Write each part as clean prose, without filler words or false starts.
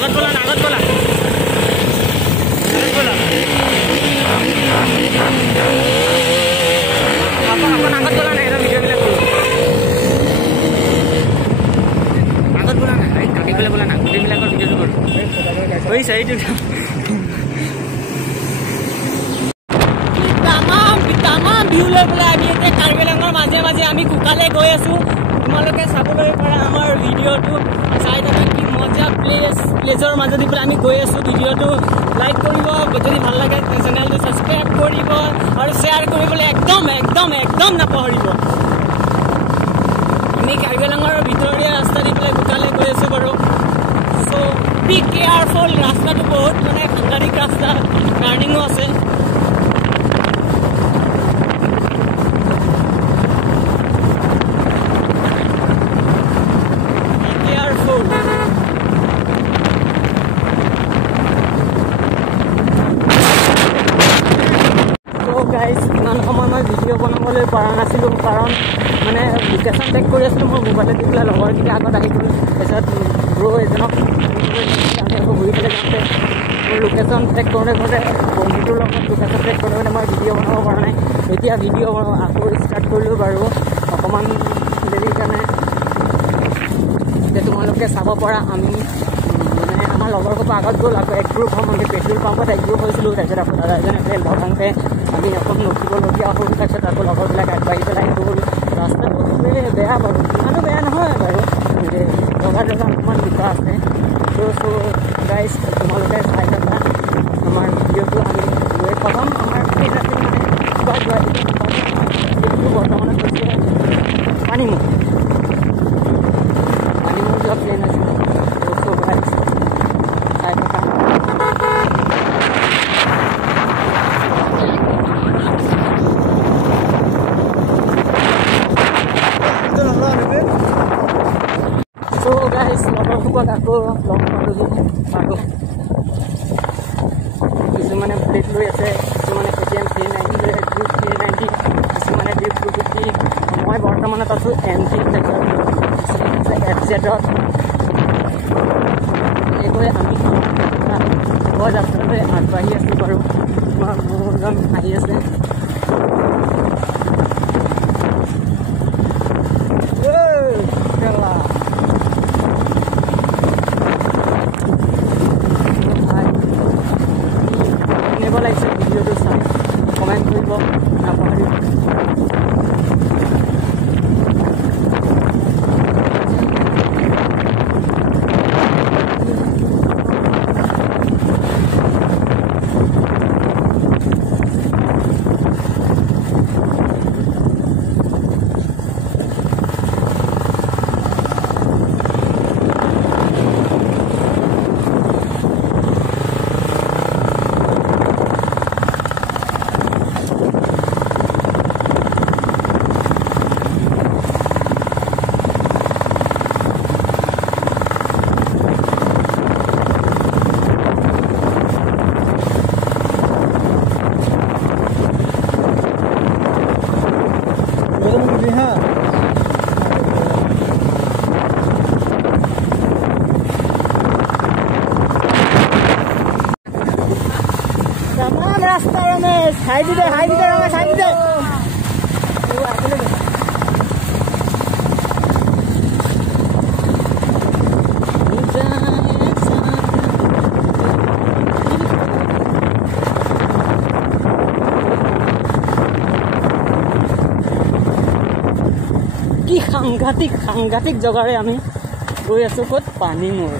আগত বলা না, আগত বলা, আগত বলা, अपन আগত বলা না, এটা ভিডিও বিলাক করো, আগত বলা না, এই কাটি পেলে বলা না, গুটি বিলাকৰ ভিডিওটো কৰো, হইছে এইটো তামাম ভিউ লৈ পেলাই আমি এতিয়া কাৰ্বি আংলঙৰ মাজে মাজে আমি কুকালে গৈ আছো। তোমালোকে চাবলৈ পাৰা আমাৰ ভিডিঅ'টো চাই থাকা, কি মজা প্লেজৰ মাজেদি পেলাই আমি গৈ আছো। ভিডিঅ'টো লাইক কৰিব, যদি ভাল লাগে চেনেলটো ছাবস্ক্ৰাইব কৰিব আৰু শ্বেয়াৰ কৰিবলৈ একদম একদম একদম নাপাহৰিব। আমি কাৰ্বি আংলঙৰ ভিতৰীয়া ৰাস্তা দি পেলাই কুকালে গৈ আছো বাৰু। চ' বি কেয়াৰফুল, ৰাস্তাটো বহুত মানে সাংঘাতিক ৰাস্তা, টাৰ্ণিঙো আছে। ইমান সময় মই ভিডিঅ' বনাবলৈ পৰা নাছিলোঁ, কাৰণ মানে লোকেশ্যন চেক কৰি আছিলোঁ। মোৰ মোবাইলত দি পেলাই লগৰকেইটা আগত আহি গ'ল। তাৰপিছত ব্ৰ' এজনক আমি আকৌ ঘূৰি পেলাই যাওঁতে মোৰ লোকেশ্যন চেক কৰোঁতে বন্ধুটোৰ লগত লোকেশ্যন চেক কৰোঁতে মই ভিডিঅ' বনাব পৰা নাই। এতিয়া ভিডিঅ' আকৌ ষ্টাৰ্ট কৰিলোঁ বাৰু অকণমান দেৰিৰ কাৰণে। এতিয়া তোমালোকে চাব পৰা আমি মানে আমাৰ লগৰসোপা আগত গ'ল, আকৌ এক গ্ৰুপ হ'ম। আমি পেট্ৰল পাম্পত এক গ্ৰুপ হৈছিলোঁ। তাৰপিছত আকৌ দাদা এজনে লগাওঁতে আমি অকণ ৰখিবলগীয়া হ'ল। তাৰপিছত আকৌ লগৰবিলাক আগবাঢ়ি পেলাই গ'ল। ৰাস্তাটো বেয়া বাৰু, ইমানো বেয়া নহয় বাৰু, জগা অকণমান বোকা আছে। চ' গাইজ তোমালোকে চাই থাকা আমাৰ ভিডিঅ'টো। আমি গৈ প্ৰথম আমাৰ প্লেন আছিল মানে বৰ্তমানত হৈছে পানীমুখ যোৱা প্লেন আছিল। চ' গাইজ চাই থাকা। লগৰসোপাক আকৌ লগ পালোঁ পালোঁ। কিছুমানে প্লেট লৈ আছে, কিছুমানে KTM 390 লৈ আছে, গ্ৰুপ 390, কিছুমানে ডিপ 250। মই বৰ্তমানত আছোঁ MG, তাৰপিছত FZ-ত। এনেকৈ আমি যাত্ৰালৈ আগবাঢ়ি আছোঁ বাৰু। আমাৰ মোৰজন আহি আছে। লাগিছে ভিডিঅ'টো চাই কমেণ্ট কৰিব নাপাহৰিব। रास्ता रमेश हाई दे रमेश हाई दे কি সাংঘাতিক জগাৰে আমি গৈ আছো ক'ত পানীমুখ।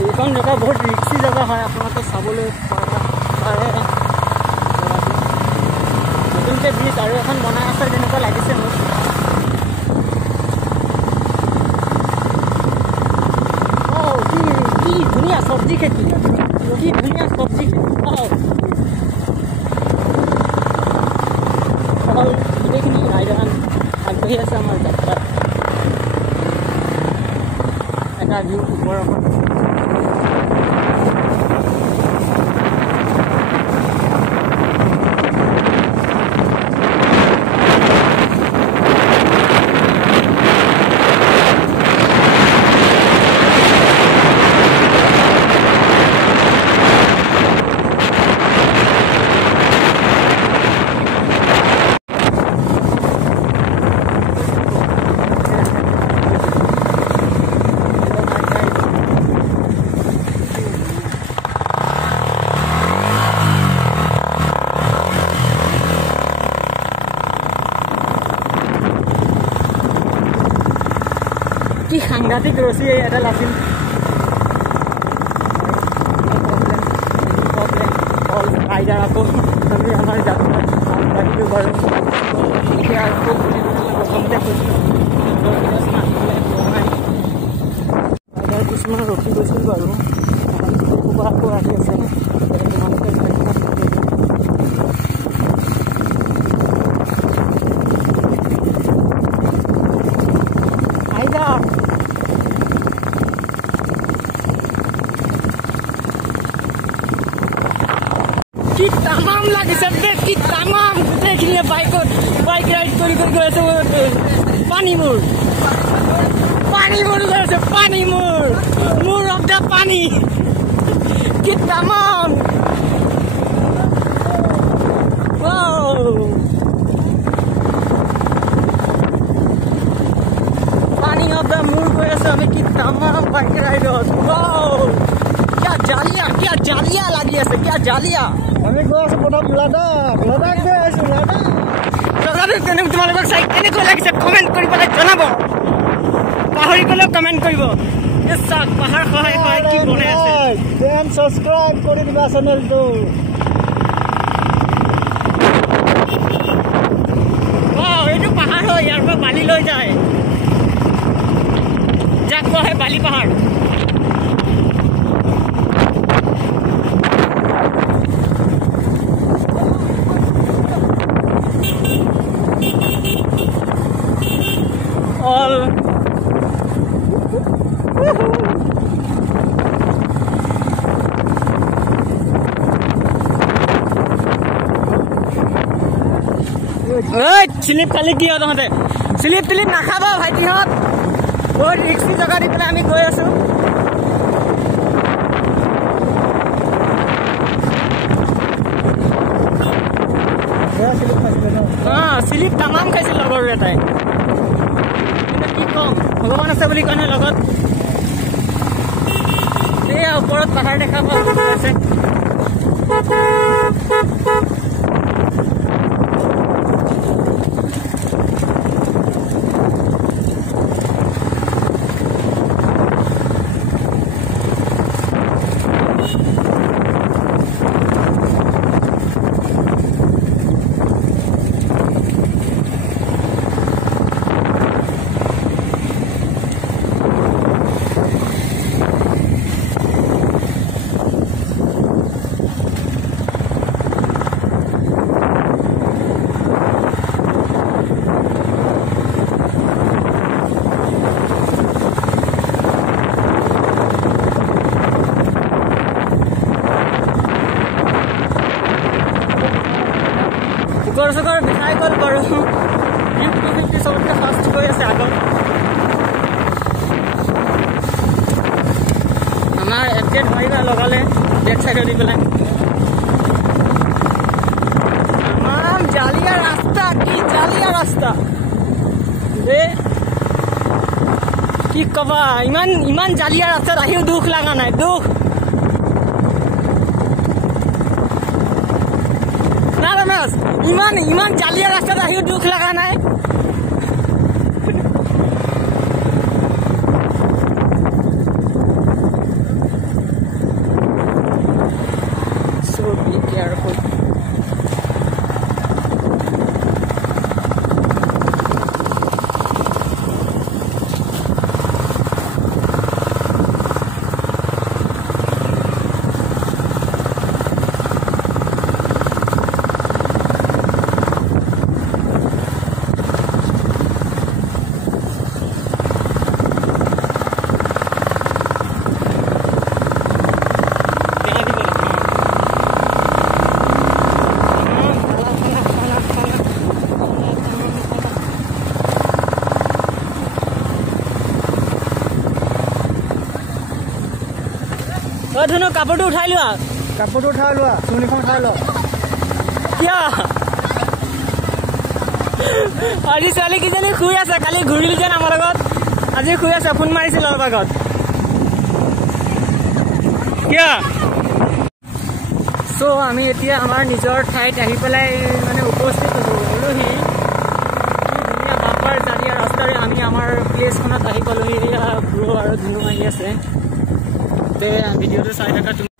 এইখন জেগা বহুত ৰিক্সি জেগা হয়, আপোনালোকে চাবলৈ পাৰে। নতুনকৈ ব্ৰিজ আৰু এখন বনাই আছে যেনেকুৱা লাগিছে মোক। কি ধুনীয়া চব্জি খেতি, গোটেইখিনি ৰাইডাৰ আগবাঢ়ি আছে আমাৰ যাত্ৰাত। এটা ভিউ ওপৰৰ সাংঘাতিক ৰছী এডাল আছিল আইডাৰ আকৌ আমি আমাৰ যাত্ৰা আগবাঢ়িলোঁ বাৰু এতিয়া আকৌ প্ৰথমতে কৈছিলোঁ আইডাৰ কিছুমান ৰখি গৈছিল বাৰু আকৌ আহি আছে তোমালোকে আইডাৰ কি তামাম লাগিছে কি তামাম গোটেইখিনিয়ে বাইক ৰাইড কৰি গৈ আছে পানী মোৰ গৈ আছে পানী মোৰ অফ দা পানী কি তামাম পানী অফ দা মোৰ গৈ আছে আমি কি তামাম বাইক ৰাইডত क्या जालिया लगी है क्या जालिया আমি গৈ আছো প্ৰথম লাডাখ গৈ আছো লাডাখ তোমালোকক চাই কেনেকৈ লাগিছে কমেণ্ট কৰি পেলাই জনাব পাহৰি গ'লেও কমেণ্ট কৰিব পাহাৰ সহায় সহায় কি বনাই আছে দেন সাবস্ক্ৰাইব কৰি দিবা চেনেলটো এইটো পাহাৰ হয় ইয়াৰ পৰা বালি লৈ যায় যাক কোৱা হয় বালি পাহাৰ all স্লিপ খালি কি হয় তহঁতে স্লিপ টিলিপ নাখাবা ভাইটিহঁত বহুত ৰিক্সি জেগা দি পেলাই আমি গৈ আছো স্লিপ তামাম খাইছিল লগৰ এটাই কি কম ভগৱান আছে বুলি কয় নহয় লগত এয়া ওপৰত পাহাৰ দেখা পোৱা আছে চুকৰ বিঠাই গ'ল বাৰু 50 চবতকৈ ফাষ্ট গৈ আছে আগত আমাৰ এপডেট মাৰিবা লগালে বেক চাইডত দি পেলাই তামাম জালিয়া ৰাস্তা কি জালিয়া ৰাস্তা কি কবা ইমান জালিয়া ৰাস্তাত আহিও দুখ লগা নাই দুখ ইমান জালিয়া ৰাস্তাত আহিও দুখ লগা নাই so be careful ধুনু কাপোৰটো উঠাই লোৱা চুনিখন খাই লোৱা কিয় আজি ছোৱালী কিজনী শুই আছে কালি ঘূৰিল যেন আমাৰ লগত আজি শুই আছে ফোন মাৰিছিল অলপ আগত কিয় চ' আমি এতিয়া আমাৰ নিজৰ ঠাইত আহি পেলাই মানে উপস্থিত হ'লো কি ধুনীয়া বাম্পাৰ জালিয়া ৰাস্তাৰে আমি আমাৰ প্লেচখনত আহি পালোহি ব্ৰ আৰু ধুনু আহি আছে তে ভিডিঅ'টো চাই থকা তুমি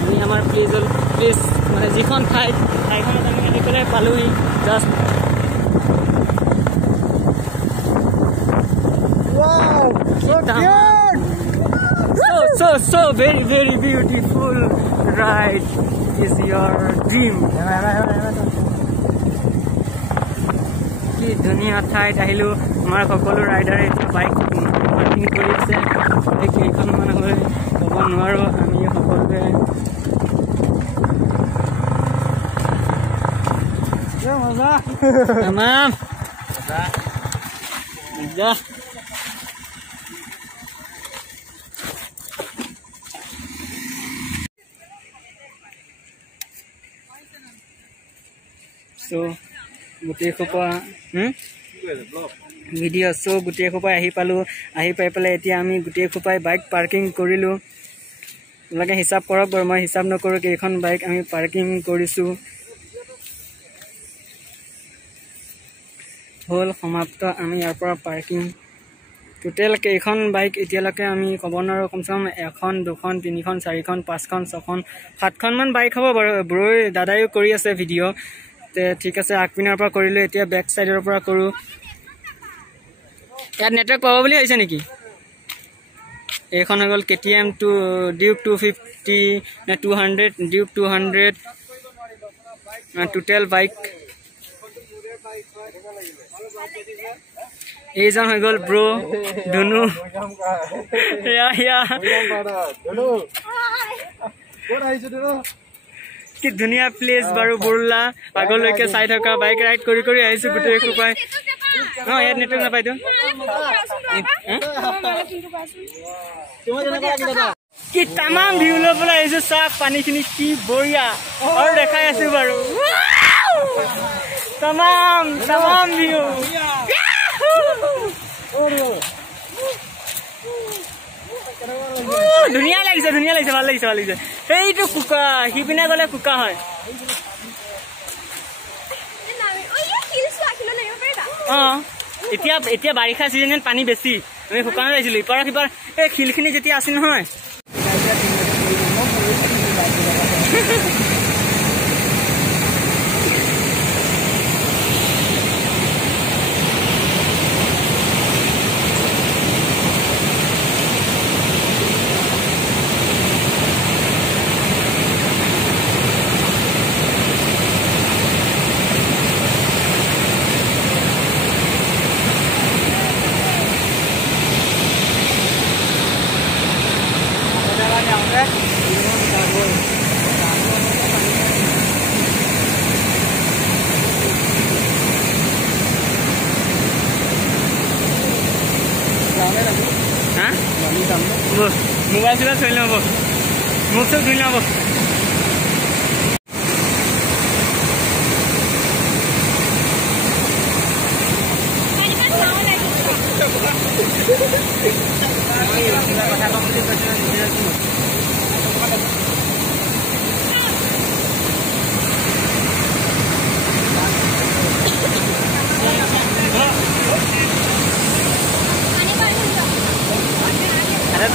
আমি আমাৰ প্লেচ মানে যিখন ঠাইখনত আমি আহি পেলাই পালোহি just Wow, so cute. So very beautiful ride is your dream. কি ধুনীয়া ঠাইত আহিলো আমাৰ সকলো ৰাইডাৰে এতিয়া বাইক পাৰ্কিং কৰি আছে কেইখন মানুহ হৈ ক'ব নোৱাৰো আমি সকলোৱে তামাম যা So, গোটেই খোপা ভিডিঅ' চ' গোটেই খোপাই আহি পাই পেলাই এতিয়া আমি গোটেই খোপাই বাইক পাৰ্কিং কৰিলোঁ তোমালোকে হিচাপ কৰক বাৰু মই হিচাপ নকৰোঁ কেইখন বাইক আমি পাৰ্কিং কৰিছোঁ হ'ল সমাপ্ত আমি ইয়াৰ পৰা পাৰ্কিং টোটেল কেইখন বাইক এতিয়ালৈকে আমি ক'ব নোৱাৰোঁ কমচে কম 1 2 3 4 5 6 7খনমান বাইক হ'ব বাৰু ব্ৰই দাদায়ো কৰি আছে ভিডিঅ' ঠিক আছে আগপিনৰ পৰা কৰিলোঁ এতিয়া বেক চাইডৰ পৰা কৰোঁ ইয়াত নেটৱৰ্ক পাব বুলি ভাবিছে নেকি এইখন হৈ গ'ল KTM ডিউক 250 নে 200 ডিউক 200 টোটেল বাইক এইজন হৈ গ'ল ব্ৰ ধুনু কি ধুনীয়া প্লেচ বাৰু বুৰলা আগলৈকে চাই থকা বাইক ৰাইড কৰি আহিছো গোটেই খোপাই ইয়াত নেটৱৰ্ক নাপায়তো কি তামাম ভিউ লৈ পেলাই আহিছো চাহ পানীখিনি কি বঢ়িয়া আৰু দেখাই আছো বাৰু তামাম ভিউ ধুনীয়া লাগিছে ভাল লাগিছে সেইটো কুকা সিপিনে গ'লে কুকা হয় এতিয়া বাৰিষা চিজনত পানী বেছি আমি শুকান আহিছিলো ইপাৰ সিপাৰ এই শিলখিনি যেতিয়া আছিল নহয় মোবাইল চোবাইল থৈ ল'ব মুখ চুখ ধুই ল'ব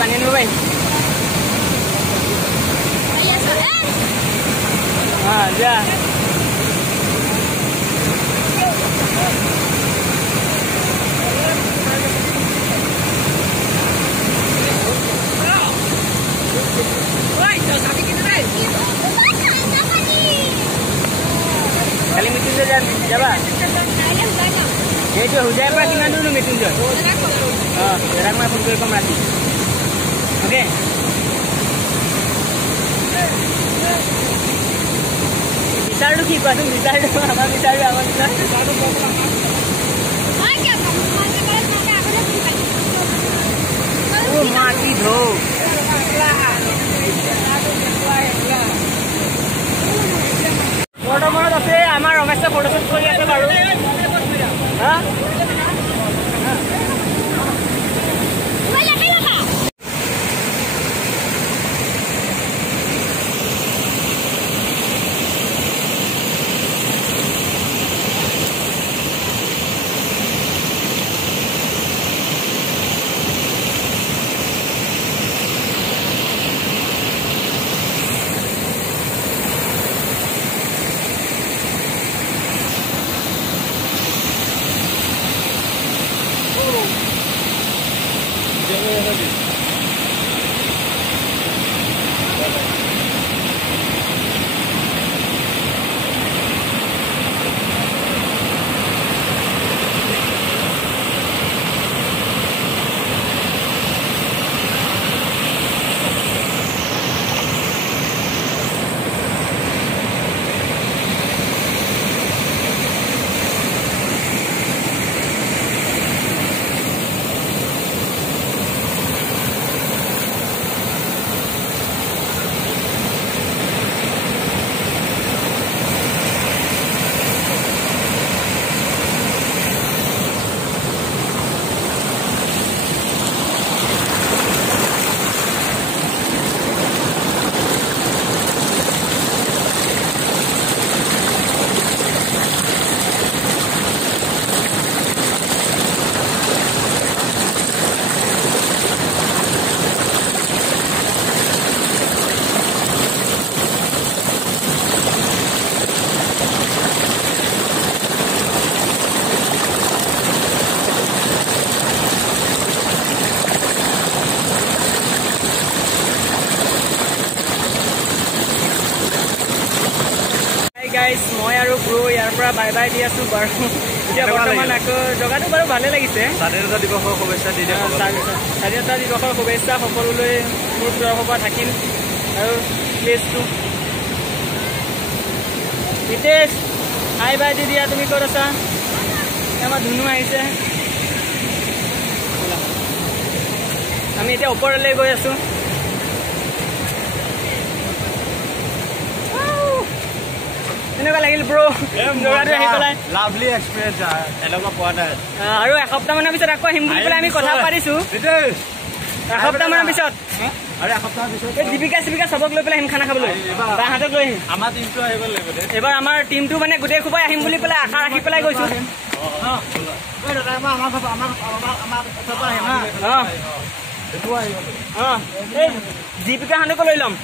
পানী আনিব পাৰি যা কালি মৃত্যুঞ্জয় যাবা এইটো হুজাইৰ পৰা কিমান দূৰনো মৃত্যুঞ্জয় দাদাক মই ফোন কৰি ক'ম ৰাতি অ'কে বিচাৰটো কি কোৱাচোন বিচাৰটো আমাৰ মাটি ধৌ বৰ্তমানত আছে আমাৰ ৰমেশে ফটোশ্বুট কৰি আছে বাৰু পৰা বাই বাই দি আছোঁ বাৰু এতিয়া বৰ্তমান আকৌ জগাটো বাৰু ভালে লাগিছে স্বাধীনতা দিৱসৰ শুভেচ্ছা দি দিয়ক স্বাধীনতা দিৱসৰ শুভেচ্ছা সকলোলৈ মোৰ তৰফৰ পৰা থাকিল আৰু প্লেচটো নিতেশ হাই বাই দি দিয়া তুমি ক'ত আছা আমাৰ ধুনু আহিছে আমি এতিয়া ওপৰলৈ গৈ আছোঁ কেনেকুৱা লাগিল ব্ৰ জগাটো আহি পেলাই লাভলি এক্সপিৰিয়েঞ্চ এনেকুৱা পোৱা নাই আৰু এসপ্তাহমানৰ পিছত আকৌ আহিম বুলি পেলাই আমি কথা পাতিছোঁ এসপ্তাহমানৰ পিছত আৰু এসপ্তাহৰ পিছত এই দীপিকা চিপিকা চবক লৈ পেলাই আহিম খানা খাবলৈ বাহঁতক লৈ আহিম আমাৰ টিমটো আহিব লাগিব এইবাৰ আমাৰ টিমটো মানে গোটেই সোপাই আহিম বুলি পেলাই আশা ৰাখি পেলাই গৈছোঁ এই দীপিকাহঁতকো লৈ ল'ম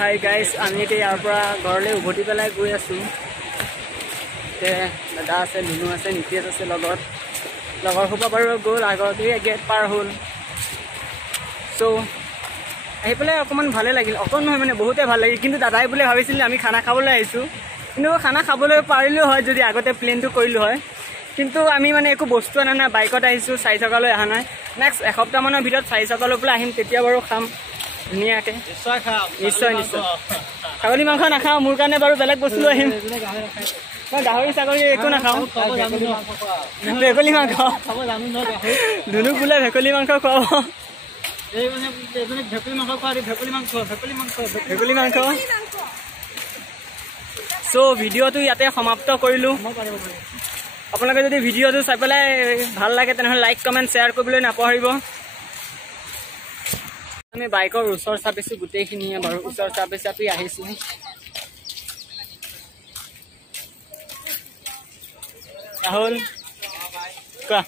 হাই গাইজ আমি এতিয়া ইয়াৰ পৰা ঘৰলৈ উভতি পেলাই গৈ আছোঁ দাদা আছে লুনু আছে নিতেশ আছে লগত লগৰ সোপা বাৰু গ'ল আগতেই গেট পাৰ হ'ল চ' আহি পেলাই অকণমান ভালে লাগিল অকণ নহয় মানে বহুতেই ভাল লাগিল কিন্তু দাদাই বোলে ভাবিছিলে আমি খানা খাবলৈ আহিছোঁ কিন্তু খানা খাবলৈ পাৰিলোঁ হয় যদি আগতে প্লেনটো কৰিলোঁ হয় কিন্তু আমি মানে একো বস্তু অনা নাই বাইকত আহিছোঁ 4 চকালৈ অহা নাই নেক্সট এসপ্তাহমানৰ ভিতৰত 4 চকালৈ পেলাই আহিম তেতিয়া বাৰু খাম ধুনীয়াকৈ নিশ্চয় ছাগলী মাংস নাখাওঁ মোৰ কাৰণে বাৰু বেলেগ বস্তু লৈ আহিম মই গাহৰি ছাগলী একো নাখাওঁ ভেকুলী মাংস ধুনুক বোলে ভেকুলী মাংস খুৱাব ভেকুলী মাংস চ' ভিডিঅ'টো ইয়াতে সমাপ্ত কৰিলোঁ আপোনালোকে যদি ভিডিঅ'টো চাই পেলাই ভাল লাগে তেনেহ'লে লাইক কমেণ্ট শ্বেয়াৰ কৰিবলৈ নাপাহৰিব আমি বাইকৰ ওচৰ চাপিছোঁ গোটেইখিনিয়ে বাৰু ওচৰ চাপি আহিছোঁ ৰাহুল কোৱা